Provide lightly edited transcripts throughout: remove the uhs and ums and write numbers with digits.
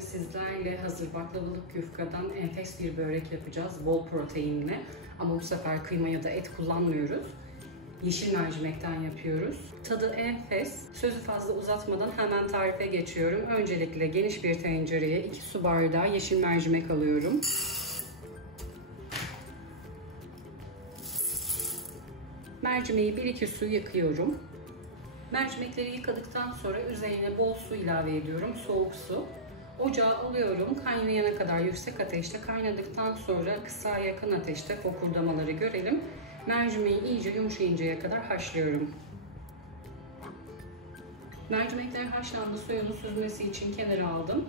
sizlerle hazır baklavalık yufkadan enfes bir börek yapacağız. Bol proteinli ama bu sefer kıyma ya da et kullanmıyoruz. Yeşil mercimekten yapıyoruz. Tadı enfes. Sözü fazla uzatmadan hemen tarife geçiyorum. Öncelikle geniş bir tencereye 2 su bardağı yeşil mercimek alıyorum. Mercimeği 1-2 su yıkıyorum. Mercimekleri yıkadıktan sonra üzerine bol su ilave ediyorum. Soğuk su. Ocağa alıyorum. Kaynayana kadar yüksek ateşte kaynadıktan sonra kısa yakın ateşte fokurdamaları görelim. Mercimeği iyice yumuşayıncaya kadar haşlıyorum. Mercimekler haşlandı. Suyunu süzmesi için kenara aldım.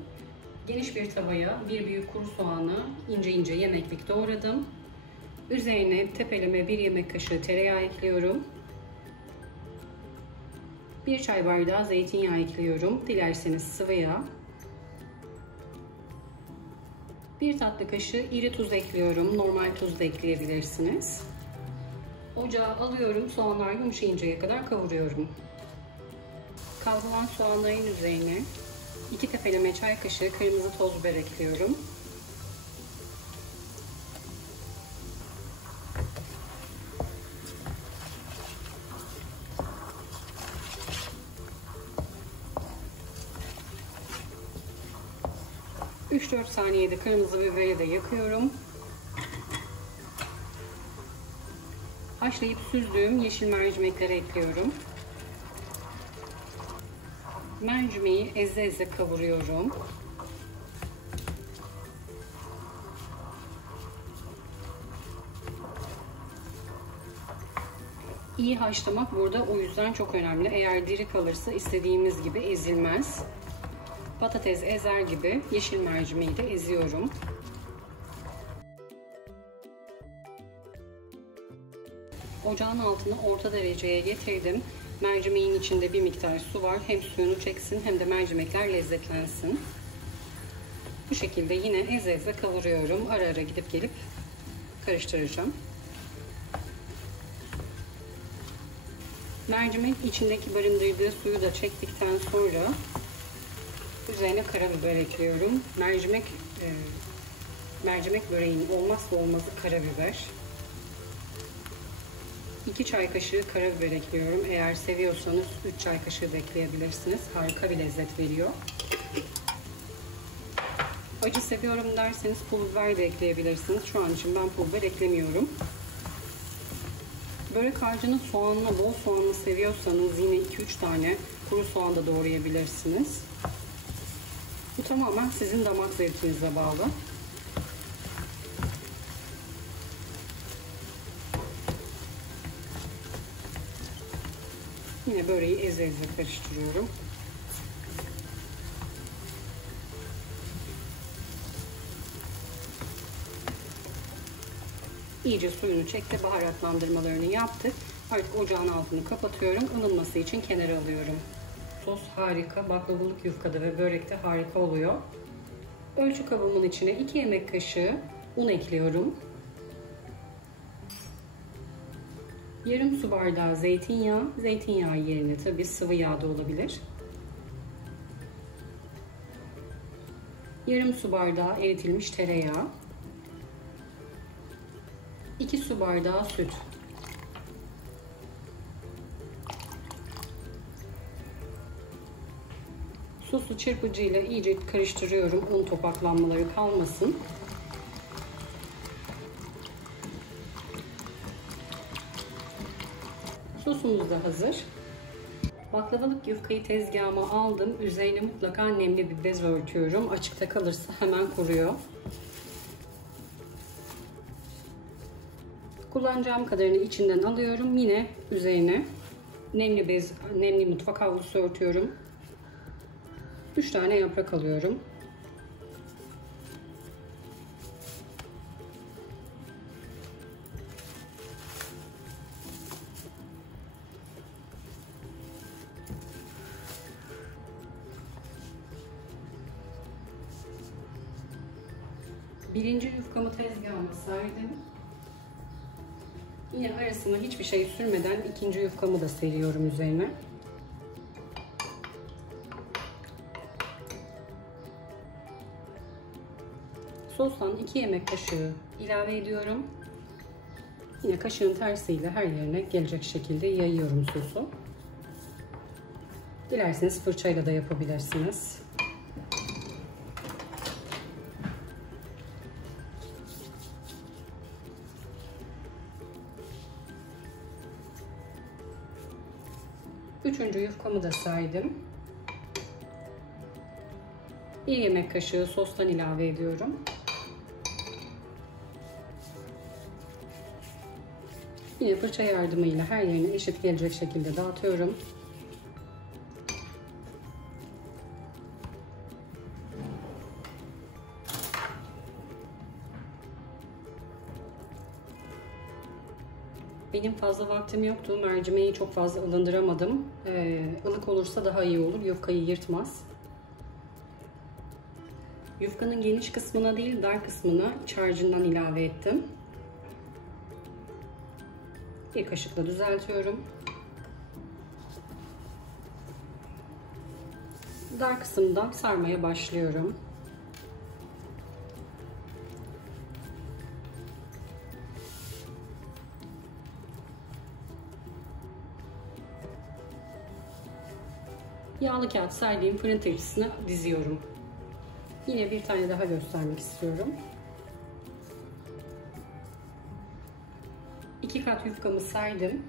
Geniş bir tavaya 1 büyük kuru soğanı ince ince yemeklik doğradım. Üzerine tepeleme 1 yemek kaşığı tereyağı ekliyorum. 1 çay bardağı zeytinyağı ekliyorum. Dilerseniz sıvı yağ. 1 tatlı kaşığı iri tuz ekliyorum. Normal tuz da ekleyebilirsiniz. Ocağa alıyorum. Soğanlar yumuşayıncaya kadar kavuruyorum. Kavrulan soğanların üzerine 2 tepeleme çay kaşığı kırmızı toz biber ekliyorum. ...3-4 saniyede kırmızı biberi de yakıyorum. Haşlayıp süzdüğüm yeşil mercimekleri ekliyorum. Mercimeği eze eze kavuruyorum. İyi haşlamak burada o yüzden çok önemli. Eğer diri kalırsa istediğimiz gibi ezilmez. Patates ezer gibi yeşil mercimeği de eziyorum. Ocağın altını orta dereceye getirdim. Mercimeğin içinde bir miktar su var. Hem suyunu çeksin hem de mercimekler lezzetlensin. Bu şekilde yine eze eze kavuruyorum. Ara ara gidip gelip karıştıracağım. Mercimek içindeki barındırdığı suyu da çektikten sonra üzerine karabiber ekliyorum. Mercimek böreğinin olmazsa olmazı karabiber. 2 çay kaşığı karabiber ekliyorum. Eğer seviyorsanız 3 çay kaşığı da ekleyebilirsiniz. Harika bir lezzet veriyor. Acı seviyorum derseniz pul biber de ekleyebilirsiniz. Şu an için ben pul biber eklemiyorum. Börek harcını soğanla, bol soğanlı seviyorsanız yine 2-3 tane kuru soğan da doğrayabilirsiniz. Bu tamamen sizin damak zevkinize bağlı. Yine böreği eze eze karıştırıyorum. İyice suyunu çekti, baharatlandırmalarını yaptık. Artık ocağın altını kapatıyorum. Isınması için kenara alıyorum. Sos harika, baklavalık yufkada ve börekte harika oluyor. Ölçü kabımın içine 2 yemek kaşığı un ekliyorum. Yarım su bardağı zeytinyağı, zeytinyağı yerine tabi sıvı yağ da olabilir. Yarım su bardağı eritilmiş tereyağı. 2 su bardağı süt. Sosu çırpıcıyla iyice karıştırıyorum. Un topaklanmaları kalmasın. Sosumuz da hazır. Baklavalık yufkayı tezgahıma aldım. Üzerine mutlaka nemli bir bez örtüyorum. Açıkta kalırsa hemen kuruyor. Kullanacağım kadarını içinden alıyorum. Yine üzerine nemli mutfak havlusu örtüyorum. 3 tane yaprak alıyorum. Birinci yufkamı tezgahıma serdim. Yine arasına hiçbir şey sürmeden ikinci yufkamı da seriyorum üzerine. Sostan 2 yemek kaşığı ilave ediyorum. Yine kaşığın tersiyle her yerine gelecek şekilde yayıyorum sosu. Dilerseniz fırçayla da yapabilirsiniz. Üçüncü yufkamı da saydım. 1 yemek kaşığı sostan ilave ediyorum. Yine fırça yardımıyla her yerine eşit gelecek şekilde dağıtıyorum. Benim fazla vaktim yoktu. Mercimeği çok fazla ılındıramadım. Ilık olursa daha iyi olur. Yufkayı yırtmaz. Yufkanın geniş kısmına değil, dar kısmına iç harcından ilave ettim. Bir kaşıkla düzeltiyorum. Dar kısımdan sarmaya başlıyorum. Yağlı kağıt serdiğim fırın tepsisine diziyorum. Yine bir tane daha göstermek istiyorum. 2 kat yufkamı serdim.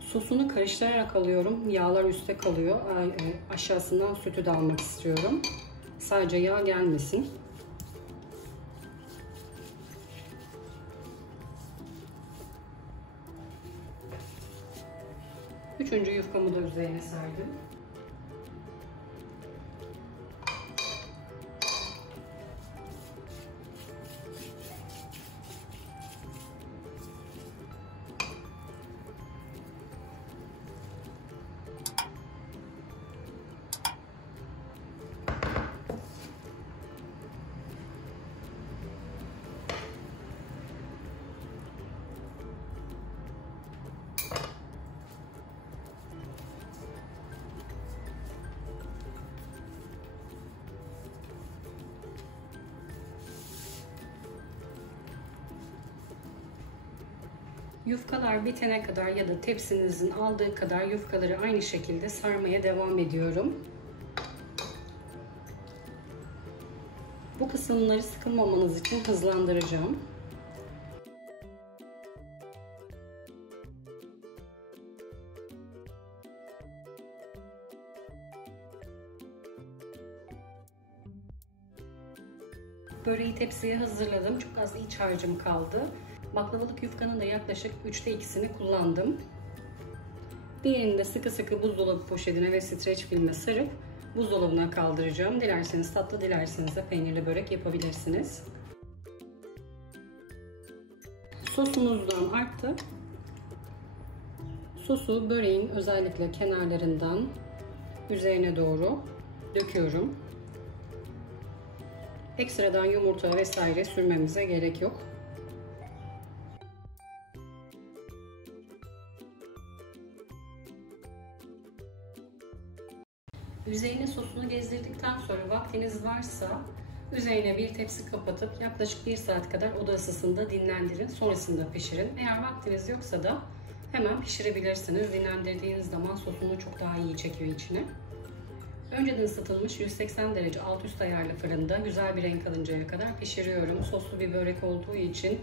Sosunu karıştırarak alıyorum. Yağlar üstte kalıyor. Aşağısından sütü de almak istiyorum. Sadece yağ gelmesin. Üçüncü yufkamı da üzerine serdim. Yufkalar bitene kadar ya da tepsinizin aldığı kadar yufkaları aynı şekilde sarmaya devam ediyorum. Bu kısımları sıkılmamanız için hızlandıracağım. Böreği tepsiye hazırladım. Çok az iç harcım kaldı. Baklavalık yufkanın da yaklaşık 3'te 2'sini kullandım. Diğerini de sıkı sıkı buzdolabı poşetine ve streç filme sarıp buzdolabına kaldıracağım. Dilerseniz tatlı, dilerseniz de peynirli börek yapabilirsiniz. Sosumuzdan arttı. Sosu böreğin özellikle kenarlarından üzerine doğru döküyorum. Ekstradan yumurta vesaire sürmemize gerek yok. Üzerine sosunu gezdirdikten sonra vaktiniz varsa üzerine bir tepsi kapatıp yaklaşık 1 saat kadar oda ısısında dinlendirin. Sonrasında pişirin. Eğer vaktiniz yoksa da hemen pişirebilirsiniz. Dinlendirdiğiniz zaman sosunu çok daha iyi çekiyor içine. Önceden ısıtılmış 180 derece alt üst ayarlı fırında güzel bir renk alıncaya kadar pişiriyorum. Soslu bir börek olduğu için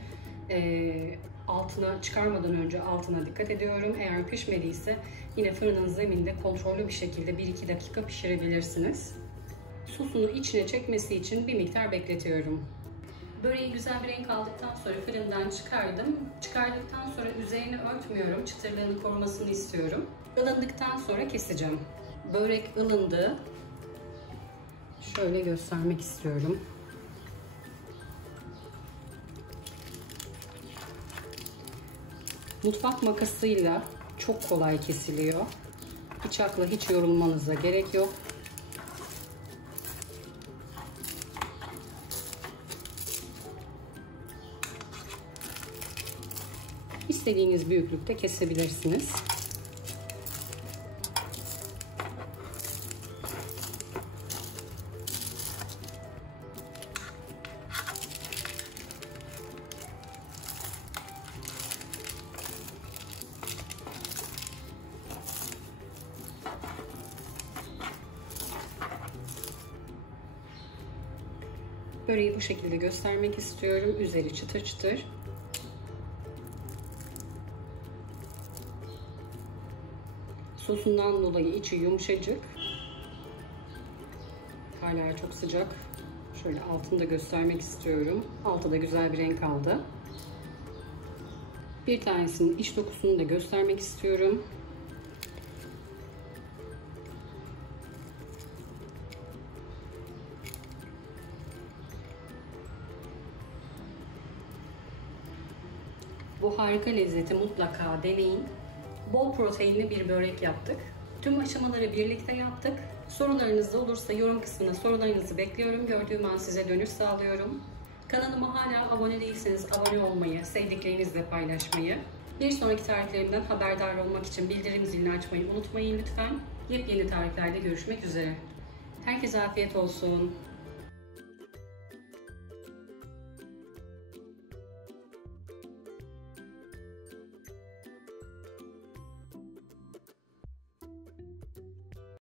altına çıkarmadan önce altına dikkat ediyorum. Eğer pişmediyse yine fırının zeminde kontrollü bir şekilde 1-2 dakika pişirebilirsiniz. Sosunu içine çekmesi için bir miktar bekletiyorum. Böreği güzel bir renk aldıktan sonra fırından çıkardım. Çıkardıktan sonra üzerini örtmüyorum. Çıtırlığını korumasını istiyorum. Ilındıktan sonra keseceğim. Börek ılındı. Şöyle göstermek istiyorum. Mutfak makasıyla çok kolay kesiliyor. Bıçakla hiç yorulmanıza gerek yok. İstediğiniz büyüklükte kesebilirsiniz. Böreği bu şekilde göstermek istiyorum. Üzeri çıtır çıtır. Sosundan dolayı içi yumuşacık. Hala çok sıcak. Şöyle altını da göstermek istiyorum. Altı da güzel bir renk aldı. Bir tanesinin iç dokusunu da göstermek istiyorum. Bu harika lezzeti mutlaka deneyin. Bol proteinli bir börek yaptık. Tüm aşamaları birlikte yaptık. Sorularınız da olursa yorum kısmına sorularınızı bekliyorum. Gördüğüm an size dönüş sağlıyorum. Kanalıma hala abone değilseniz abone olmayı, sevdiklerinizle paylaşmayı, bir sonraki tariflerimden haberdar olmak için bildirim zilini açmayı unutmayın lütfen. Yepyeni tariflerde görüşmek üzere. Herkese afiyet olsun.